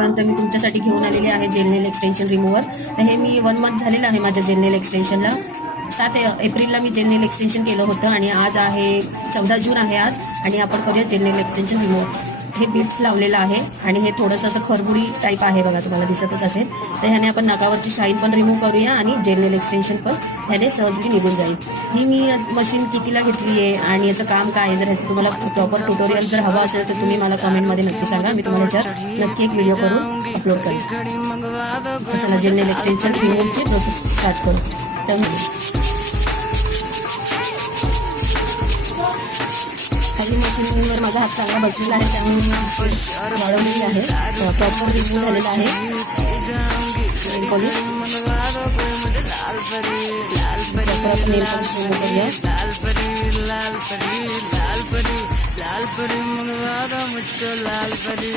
पर्यंत मी तुमच्यासाठी घेऊन आलेले आहे जेल नेल एक्सटेन्शन रिमूव्हर. तर हे मी 1 मंथ झालेलं आहे माझ्या जेल नेल एक्सटेन्शनला. 7 एप्रिलला मी जेल नेल एक्सटेन्शन केलं होतं आणि आज आहे 14 जून आहे आज, आणि आपण करूया जेल नेल एक्सटेन्शन रिमूव्हर. हे बीट्स लावलेलं आहे आणि हे थोडंसं असं खरबुडी टाईप आहे बघा, तुम्हाला दिसतच असेल. तर ह्याने आपण नाकावरची शाईन पण रिमूव्ह करूया आणि जेल नेल एक्सटेन्शन पण ह्याने सहजली निघून जाईल. ही मी मशीन कितीला घेतली आहे आणि याचं काम काय आहे, जर ह्याचं तुम्हाला प्रॉपर ट्युटोरियल जर हवं असेल तर तुम्ही मला कमेंटमध्ये नक्की सांगा. मी तुम्हाला याच्यात नक्की एक व्हिडिओ करून अपलोड करेन. तर चला जेल नेल एक्सटेन्शन रिमूव्हची प्रोसेस स्टार्ट करू. तर खाली मशीनवर माझा हात चांगला बसलेला आहे, त्यामुळे मी वाढवलेली आहे. प्रॉपर रिमूव्ह झालेला आहे. नेल पॉलिश प्रॉपर नेल पॉलिश रिमूव्ह करूया. लाल परी मंगवा दो मुझको लाल परी